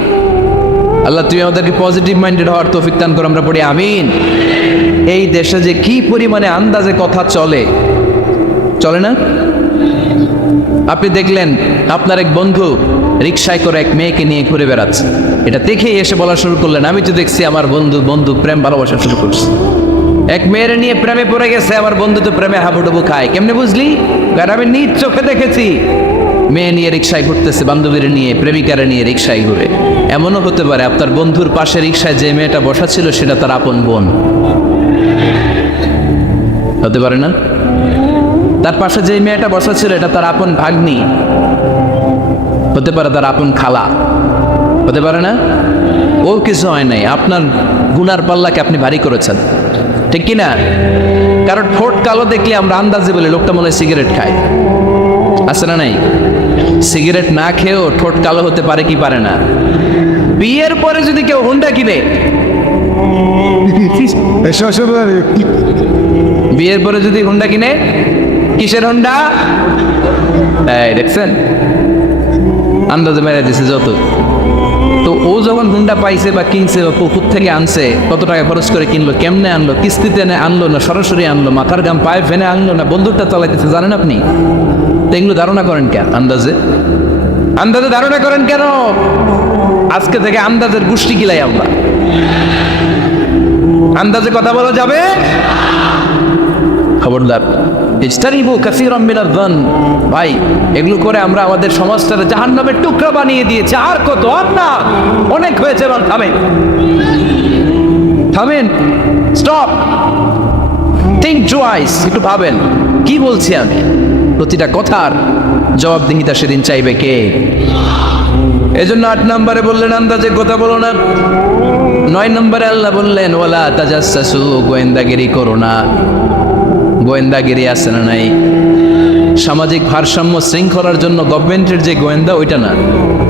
আল্লাহ তুমি আমাদেরকে পজিটিভ মাইন্ডেড হওয়ার তৌফিক দান করো, আমরা পড়ি আমিন। এই দেশে যে কি পরিমাণে আন্দাজে কথা চলে, চলে না? আপনি দেখলেন আপনার এক বন্ধু রিকশায় করে এক মেয়েকে নিয়ে ঘুরে বেড়াচ্ছে, এটা দেখেই এসে বলা শুরু করলেন, আমি তো দেখছি আমার বন্ধু প্রেম ভালোবাসা শুরু করছে। এক মেয়ের নিয়ে প্রেমে পড়ে গেছে, আমার বন্ধু তো প্রেমে হাবুডুবু খায়। কেমনে বুঝলি? কারণ আমি নিজ চোখে দেখেছি। মেয়ে নিয়ে রিকশায় ঘুরতেছে, বান্ধবীর নিয়ে, প্রেমিকারে নিয়ে রিকশায় ঘুরে। এমনও হতে পারে আপনার বন্ধুর পাশে রিকশায় যে মেয়েটা বসা ছিল সেটা তার আপন বোন। হতে পারে না? তার পাশে যে মেয়েটা বসা ছিল এটা তার আপন ভাগ্নি, হতে পারে তার আপন খালা, হতে পারে না? ও কিছু হয় নাই, আপনার গুনার পাল্লাকে আপনি ভারী করেছেন, ঠিক কিনা? কারণ ঠোঁট কালো দেখলে আমরা আন্দাজে বলি লোকটা মনে হয় সিগারেট খায়। আছে না নাই? সিগারেট না খেয়েও ঠোঁট কালো হতে পারে কি পারে না? বিয়ের পরে যদি কেউ হুন্ডা কিনে, বিয়ের পরে যদি হুন্ডা কিনে, কিসের হুন্ডা? দেখছেন আন্দাজে মেরে দিছে যত। তো ও যখন হুন্ডা পাইছে বা কিনছে বা পুকুর থেকে আনছে, কত টাকা খরচ করে কিনলো, কেমনে আনলো, কিস্তিতে আনলো না সরাসরি আনলো, মাথার গাম পায়ে ফেনে আনলো না বন্দুকটা চালাইতেছে, জানেন আপনি? তো এগুলো ধারণা করেন কেন? আন্দাজে ধারণা করেন কেন? আজকে থেকে আন্দাজের গোষ্ঠী গিলাই আমরা। আন্দাজে কথা বলা যাবে? খবরদার। ইজতানিবু কাসীরাম মিনাজ যান। ভাই এগুলো করে আমরা আমাদের সমাজটাকে জাহান্নামের টুকরা বানিয়ে দিয়েছি। আর কত? আপনার অনেক হয়েছে। এবার থামেন, স্টপ, থিঙ্ক টুয়াইস। একটু ভাবেন কি বলছি আমি। প্রতিটা কথার জবাবদিহিতা সেদিন চাইবে কে? এজন্য 8 নম্বরে বললেন আন্দাজে কথা বলো না। 9 নম্বরে আল্লাহ বললেন ওয়ালা তাজাসসু, গোয়েন্দাগিরি করো না। গোয়েন্দাগিরি আছে না নাই? সামাজিক ভারসাম্য শৃঙ্খলার জন্য গভর্নমেন্টের যে গোয়েন্দা ওইটা না,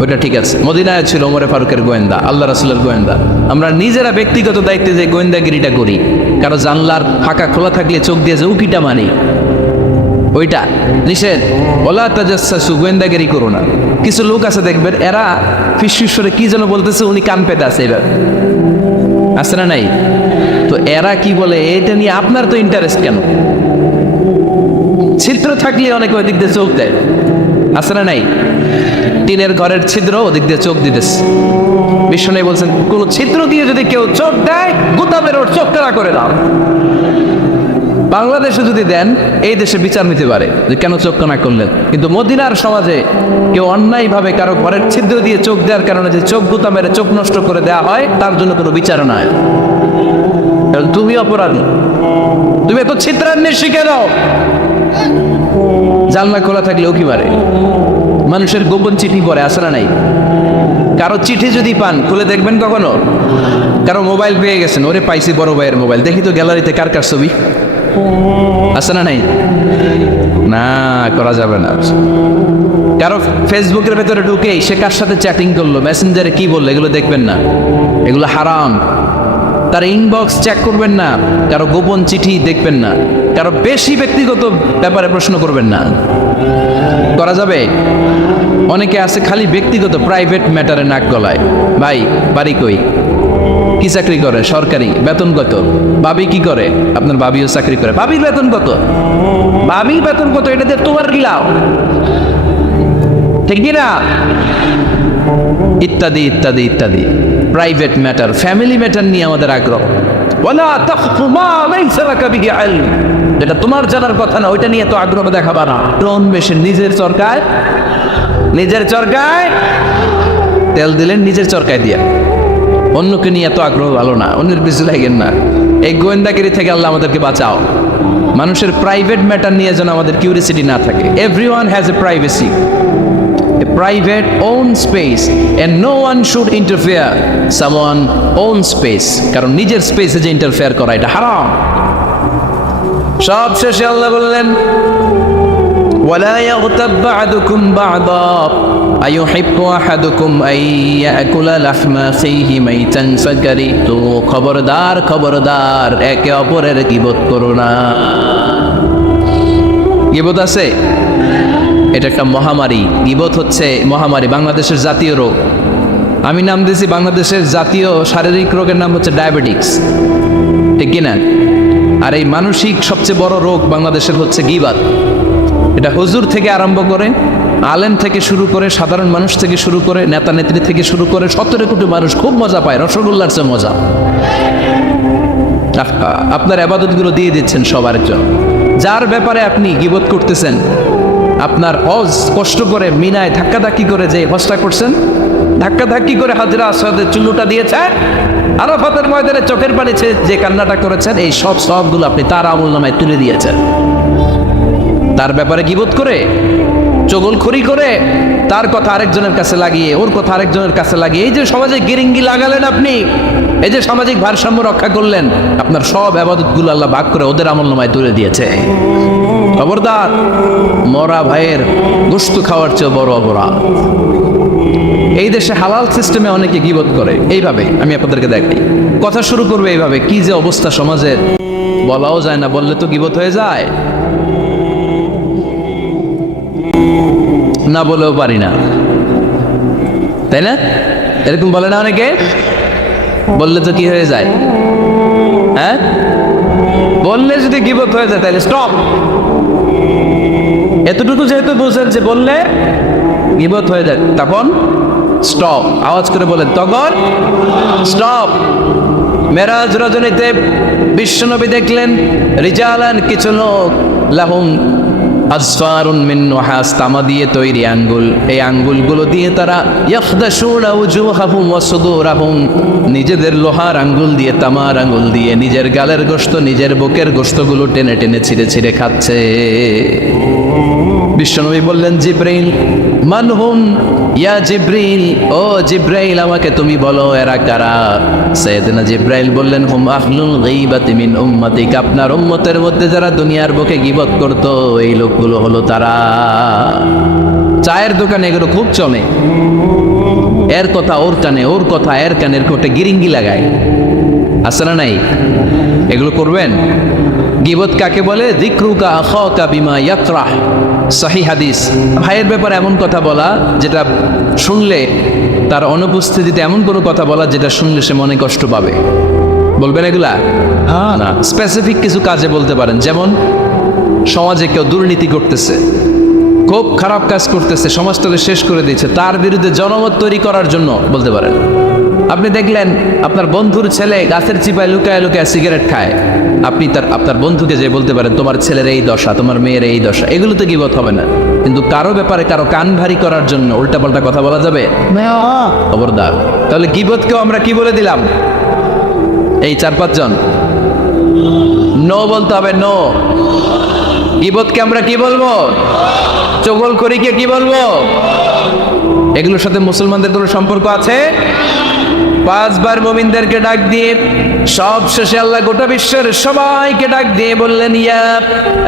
ওইটা ঠিক আছে। মদিনায় ছিল ওমরে ফারুকের গোয়েন্দা, আল্লাহ রাসূলের গোয়েন্দা। আমরা নিজেরা ব্যক্তিগত দায়িত্বে যে গোয়েন্দাগিরিটা করি, কারো জানলার ফাঁকা খোলা থাকলে চোখ দিয়ে যে উকিটা মানি, ওইটা নিষেধ। ওয়ালা তাজাসসু, গোয়েন্দাগিরি করো না। কিছু লোক আছে দেখবেন এরা ফিসফিসরে কি যেন বলতেছে, উনি কান পেতে আছে, এবার আছে না নাই? তো এরা কি বলে এটা নিয়ে আপনার তো ইন্টারেস্ট কেন? ছিদ্র থাকলে অনেকে ওই দিক দিয়ে চোখ দেয়, আছে না নাই? টিনের ঘরের ছিদ্র, ওদিক দিয়ে চোখ দিতেছে। বিষ্ণু বলছেন কোন ছিদ্র দিয়ে যদি কেউ চোখ দেয়, গোতাবের ওর চোখ টানা করে দাও। বাংলাদেশে যদি দেন এই দেশে বিচার নিতে পারে যে কেন চোখ কানা করলেন। কিন্তু মদিনার সমাজে কেউ অন্যায়ভাবে কারো ঘরের ছিদ্র দিয়ে চোখ দেওয়ার কারণে যে চোখ গুতা মেরে চোখ নষ্ট করে দেওয়া হয়, তার জন্য কোনো বিচার নাই। তুমি অপরাধী, তুমি এত ছিদ্রান্বের শিখে দাও। জানলা খোলা থাকলে ও কি মারে? মানুষের গোপন চিঠি পড়ে, আসে না নাই? কারো চিঠি যদি পান খুলে দেখবেন কখনো? কারো মোবাইল পেয়ে গেছেন, ওরে পাইছি বড় ভাইয়ের মোবাইল, দেখি তো গ্যালারিতে কার কার ছবি, আছে না নাই? না, করা যাবে না। কারো ফেসবুকের ভেতরে ঢুকে সে কার সাথে চ্যাটিং করলো, মেসেঞ্জারে কি বললো, এগুলো দেখবেন না, এগুলো হারাম। তার ইনবক্স চেক করবেন না, কারো গোপন চিঠি দেখবেন না, কারো বেশি ব্যক্তিগত ব্যাপারে প্রশ্ন করবেন না। করা যাবে? অনেকে আছে খালি ব্যক্তিগত প্রাইভেট ম্যাটারে নাক গলায়। ভাই বাড়ি কই, কি চাকরি করে, সরকারি, বেতন কত? ভাবি কি করে? আপনার ভাবিও চাকরি করে, ভাবির বেতন কত? ভাবির বেতন কত? এটা দিয়ে তোমার কি লাভ? ঠিক না? ইত্যাদি ইত্যাদি ইত্যাদি। প্রাইভেট ম্যাটার, ফ্যামিলি ম্যাটার নিয়ে আমাদের আগ্রহ। ওয়ালা তাখফু মা লাইসা লাকা বিহি ইলম। যেটা তোমার জানার কথা না ওইটা নিয়ে তো আগ্রহ দেখাবা না। টন বেশি নিজের চরকায় তেল দিলেন, নিজের চরকায় দিয়া। অন্যকে নিয়ে এত আগ্রহ ভালো না, অন্যের পিছু লাগেন না। এই গোয়েন্দাগিরি থেকে আল্লাহ আমাদেরকে বাঁচাও। মানুষের প্রাইভেট ম্যাটার নিয়ে যেন আমাদের কিউরিয়াসিটি না থাকে। Everyone has a privacy, a private own space and no one should interfere someone own space, কারণ নিজের স্পেসে যে ইন্টারফেয়ার করা এটা হারাম। সব শেষে আল্লাহ বললেন ওয়ালা ইয়াগতাব বা'দুকুম বা'দা আইয়ুহিব্বু আহাদুকুম আন ইয়াকুলা লাহমা আখিহি মাইতান ফাকারিহতু, খবরদার একে অপরের গীবত করো না। গীবত আছে, এটা একটা মহামারী। গীবত হচ্ছে মহামারী, বাংলাদেশের জাতীয় রোগ। আমি নাম দিয়েছি বাংলাদেশের জাতীয় শারীরিক রোগের নাম হচ্ছে ডায়াবেটিক্স, ঠিক কিনা? আর এই মানসিক সবচেয়ে বড় রোগ বাংলাদেশের হচ্ছে গীবত। এটা হুজুর থেকে আরম্ভ করে, আলেম থেকে শুরু করে, সাধারণ মানুষ থেকে শুরু করে, নেতা নেত্রী থেকে শুরু করে 17 কোটি মানুষ খুব মজা পায়, রসগোল্লার চেয়ে মজা। আপনার আবাদতগুলো দিয়ে দিচ্ছেন সবার জন্য। যার ব্যাপারে আপনি গীবত করতেছেন, আপনার হজ কষ্ট করে মিনায় ধাক্কাধাক্কি করে যে হজটা করছেন, ধাক্কাধাক্কি করে হাজরা আসওয়াদের চুল্লুটা দিয়েছেন, আরাফাতের ময়দানে চোখের পানি যে কান্নাটা করেছেন, এই সবগুলো আপনি তার আমলনামায় তুলে দিয়েছেন। তার ব্যাপারে গীবত করে, চগলখড়ি করে, তার কথা আরেকজনের কাছে লাগিয়ে, ওর কথা আরেকজনের কাছে লাগিয়ে, এই যে সমাজে গিরিঙ্গি লাগালেন আপনি, এই যে সামাজিক ভারসাম্য রক্ষা করলেন, আপনার সব আবাদতগুলো আল্লাহ ভাগ করে ওদের আমলনামায় তুলে দিয়েছে। খবরদার, মরা ভাইয়ের গোশত খাওয়ার চেয়ে বড় অপরাধ। এই দেশে হালাল সিস্টেমে অনেকে গীবত করে এইভাবে। আমি আপনাদেরকে দেখাই, কথা শুরু করবে এইভাবে। কি যে অবস্থা সমাজের, বলাও যায় না, বললে তো গীবত হয়ে যায়, না বলেও পারি না, তাই না? এরকম বলে না অনেকে? বললে তো কি হয়ে যায়? হ্যাঁ, বললে যদি গীবত হয়ে যায় তাহলে স্টপ। এতটুকু যেহেতু বুঝেন যে বললে গীবত হয়ে যায়, তখন স্টপ। আওয়াজ করে বলেন, তখন স্টপ। মেরাজ রজনীতে বিশ্বনবী দেখলেন রিজালান, কিছু লোক, লাহুম আসফারুন মিন নুহাস, তামা দিয়ে তৈরি আঙ্গুল। এই আঙ্গুলগুলো দিয়ে তারা ইয়াখদাশুনা উজুহাহুম ওয়া সুদুরাহুম, নিজেদের লোহার আঙ্গুল দিয়ে, তামার আঙ্গুল দিয়ে নিজের গালের গোশত, নিজের বুকের গোশতগুলো টেনে টেনে ছিঁড়ে ছিঁড়ে খাচ্ছে। বিশ্বনবী বললেন, জিব্রাইল, মানহুম ইয়া জিব্রাইল, ও জিব্রাইল আমাকে তুমি বলো এরা কারা? সাইয়েদনা জিব্রাইল বললেন, হুম আহলুল গায়বাতি মিন উম্মতিক, আপনার উম্মতের মধ্যে যারা দুনিয়ার বুকে গীবত করতো এই লোকগুলো হলো তারা। চায়ের দোকানে এগুলো খুব চলে, এর কথা ওর কানে, ওর কথা এর কানের কোটে গিরিঙ্গি লাগায়, আছে না নাই? এগুলো করবেন। গীবত কাকে বলে? যিকরুকা আখাকা বিমা ইয়াকরাহ, সহিহ হাদিস। ভাইয়ের ব্যাপারে এমন কথা বলা যেটা শুনলে, তার অনুপস্থিতিতে এমন কোনো কথা বলা যেটা শুনলে সে মনে কষ্ট পাবে। বলবেন এগুলা? না, স্পেসিফিক কিছু কাজে বলতে পারেন। যেমন সমাজে কেউ দুর্নীতি করতেছে, খুব খারাপ কাজ করতেছে, সমাজটাকে শেষ করে দিচ্ছে, তার বিরুদ্ধে জনমত তৈরি করার জন্য বলতে পারেন। আপনি দেখলেন আপনার বন্ধুর ছেলে গাছের চিপায় লুকায় লুকায় সিগারেট খায়, আপনি আপনার বন্ধুকে যে বলতে পারেন তোমার ছেলের এই দশা, তোমার মেয়ের এই দশা। এগুলো তো গীবত হবে না, কিন্তু কারো ব্যাপারে কারো কান ভারী করার জন্য উল্টাপাল্টা কথা বলা যাবে? খবরদার। তাহলে গীবতকেও আমরা কি বলে দিলাম? এই 4-5 জন নো বলতে হবে, নো। গীবতকে আমরা কি বলবো? চগলখড়িকে কি বলবো? এগুলোর সাথে মুসলমানদের কোনো সম্পর্ক আছে? 5 বার মুমিনদেরকে ডাক দিয়ে সব শেষে আল্লাহ গোটা বিশ্বের সবাইকে ডাক দিয়ে বললেন, ইয়া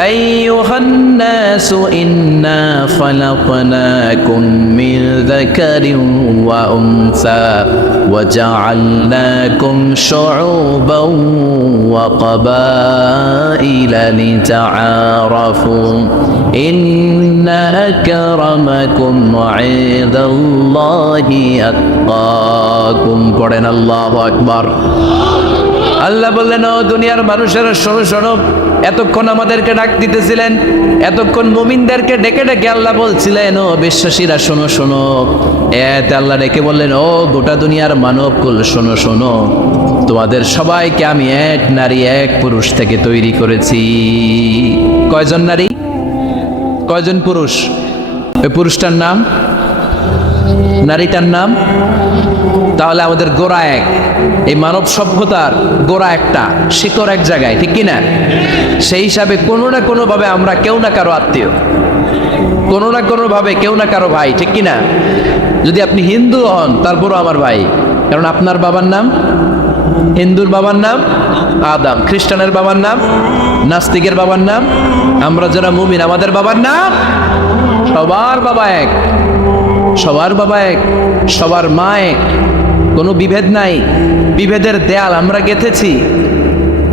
আইয়ুহান নাসু ইন্না খালাকনাকুম মিন যাকারিন ওয়া উনসা ওয়া জাআলনাকুম শুউবান ওয়া ক্বাবাইলা লিতাআরাফু ইন্না আকরামাকুম ইনদাল্লাহি আতকাকুম। পড়েন আল্লাহু আকবার। আল্লাহ বললেন, ও দুনিয়ার মানুষেরা শোনো শোনো, এতক্ষণ আমাদেরকে ডাক দিতেছিলেন, এতক্ষণ মুমিনদেরকে ডেকে ডেকে আল্লাহ বলছিলেন, ও বিশ্বাসীরা শোনো শোনো, এতে আল্লাহ ডেকে বললেন, ও গোটা দুনিয়ার মানবকুল শোনো শোনো, তোমাদের সবাইকে আমি এক নারী এক পুরুষ থেকে তৈরি করেছি। কয়জন নারী, কয়জন পুরুষ? ওই পুরুষটার নাম, নারীটার নাম। তাহলে আমাদের গোড়া এক, এই মানব সভ্যতার গোড়া একটা, শিকড় এক জায়গায়, ঠিক কিনা? সেই হিসাবে কোনো না কোনো ভাবে আমরা কেউ না কারো আত্মীয়, কোনো না কোনো ভাবে কেউ না কারো ভাই, ঠিক কিনা? যদি আপনি হিন্দু হন তারপরও আমার ভাই, কারণ আপনার বাবার নাম, হিন্দুর বাবার নাম আদম, খ্রিস্টানের বাবার নাম, নাস্তিকের বাবার নাম, আমরা যারা মুমিন আমাদের বাবার নাম, সবার বাবা এক, সবার বাবা এক, সবার মা এক, কোনো বিভেদ নাই। বিভেদের দেয়াল আমরা গেঁথেছি,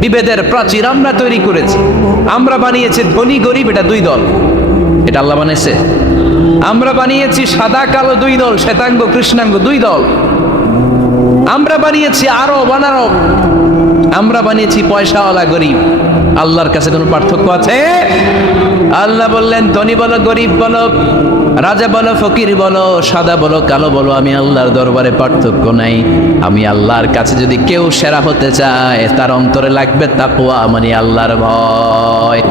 বিভেদের প্রাচীর আমরা তৈরি করেছি, আমরা বানিয়েছি ধনী গরিব এটা দুই দল, এটা আল্লাহ বানিয়েছে। আমরা বানিয়েছি সাদা কালো দুই দল, শ্বেতাঙ্গ কৃষ্ণাঙ্গ দুই দল। আমরা বানিয়েছি আরব অনারব, আমরা বানিয়েছি পয়সাওয়ালা গরিব। আল্লাহর কাছে কোনো পার্থক্য আছে? আল্লাহ বললেন, ধনী বলো গরিব বলো, রাজা বলো ফকির বলো, সাদা বলো কালো বলো, আমি আল্লাহর দরবারে পার্থক্য নাই। আমি আল্লাহর কাছে যদি কেউ সেরা হতে চায়, তার অন্তরে লাগবে তাকওয়া, মানে আল্লাহর ভয়।